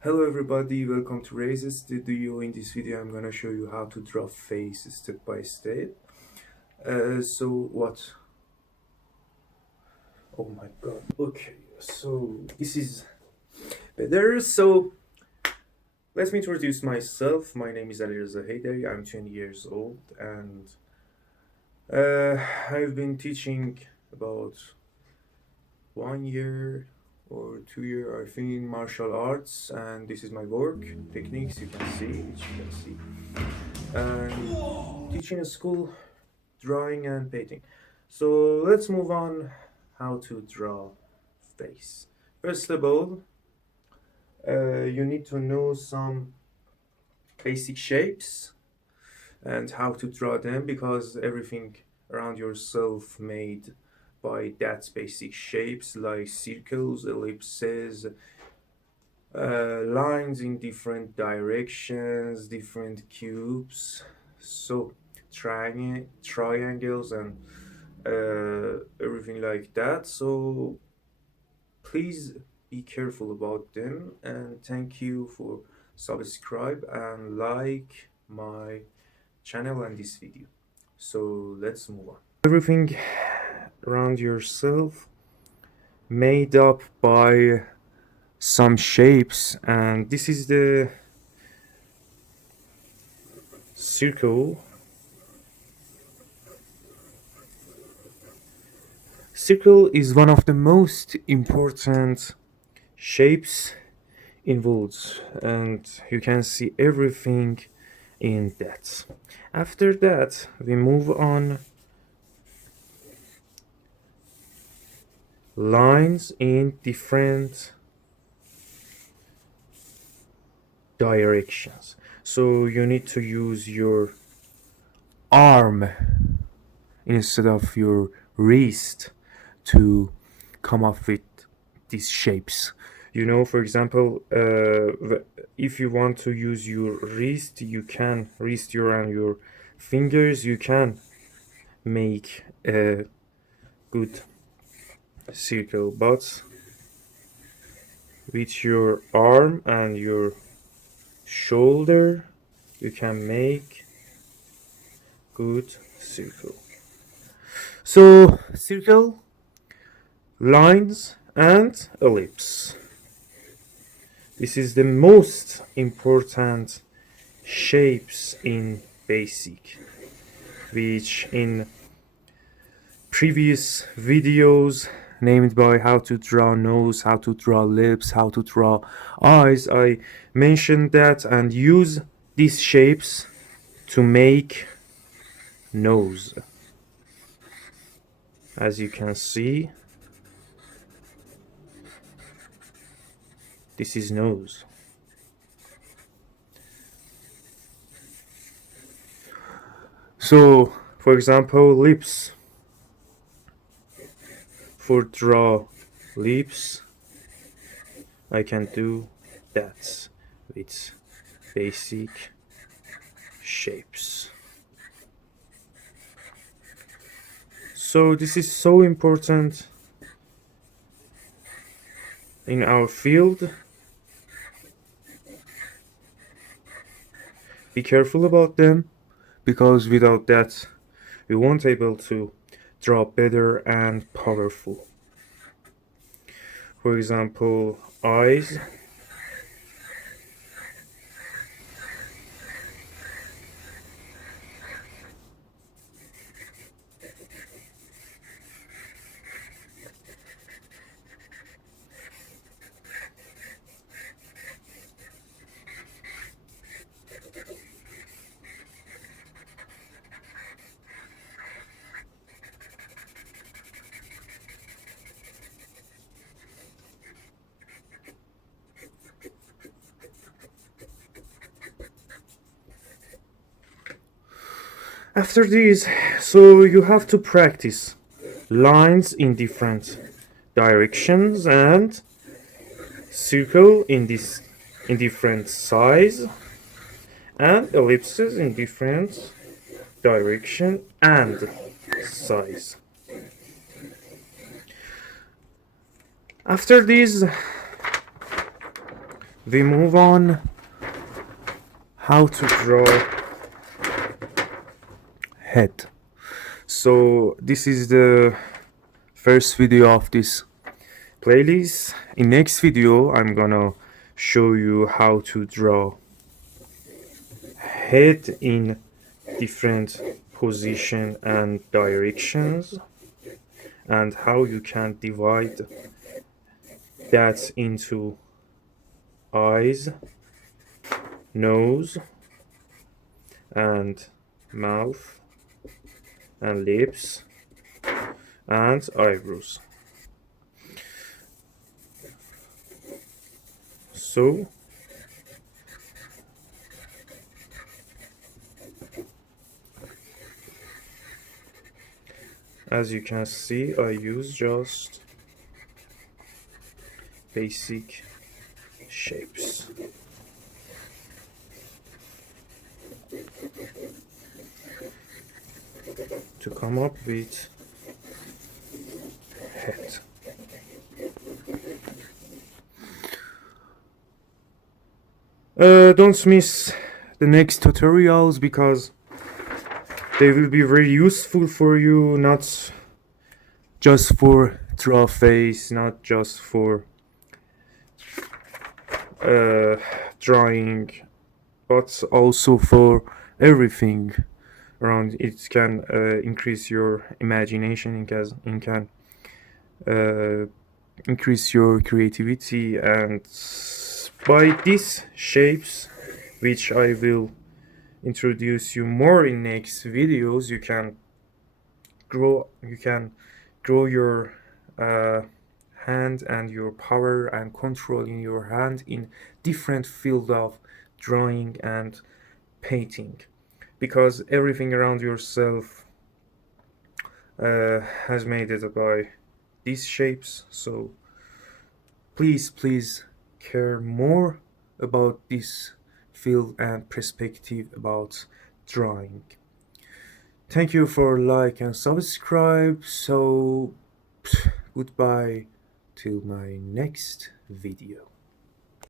Hello everybody, welcome to Raises the Duo. In this video I'm gonna show you how to draw face step by step. So what? Oh my god. Okay, so this is better. So let me introduce myself. My name is Alireza Haydari. I'm 20 years old and I've been teaching about 1 year or 2 year, I think, in martial arts, and this is my work techniques. You can see, which you can see. And teaching a school, drawing and painting. So let's move on how to draw face. First of all, you need to know some basic shapes and how to draw them, because everything around yourself made by that basic shapes like circles, ellipses, lines in different directions, different cubes, so triangles and everything like that. So please be careful about them, and thank you for subscribe and like my channel and this video. So let's move on. Everything around yourself made up by some shapes, and this is the circle. Circle is one of the most important shapes in woods, and you can see everything in that. After that, we move on lines in different directions. So you need to use your arm instead of your wrist to come up with these shapes. For example, if you want to use your wrist, you can wrist your fingers, you can make a good circle, but with your arm and your shoulder you can make good circle. So circle, lines and ellipse, this is the most important shapes in basic, which in previous videos named by how to draw nose, how to draw lips, how to draw eyes, I mentioned that and use these shapes to make nose. As you can see, this is nose. So for example, lips. For draw lips, I can do that with basic shapes. So this is so important in our field. Be careful about them, because without that we won't able to draw better and powerful. For example, eyes. After this, so you have to practice lines in different directions and circle in different size and ellipses in different direction and size. After this, we move on how to draw head. So this is the first video of this playlist. In next video I'm gonna show you how to draw head in different position and directions, and how you can divide that into eyes, nose, and mouth, and lips, and eyebrows. So as you can see, I use just basic shapes. To come up with head. Don't miss the next tutorials because they will be very useful for you, not just for draw face, not just for drawing, but also for everything around. It can increase your imagination, it can increase your creativity, and by these shapes, which I will introduce you more in next videos, you can grow your hand and your power and control in your hand in different field of drawing and painting, because everything around yourself has made it by these shapes. So please care more about this field and perspective about drawing. Thank you for like and subscribe. So goodbye till my next video.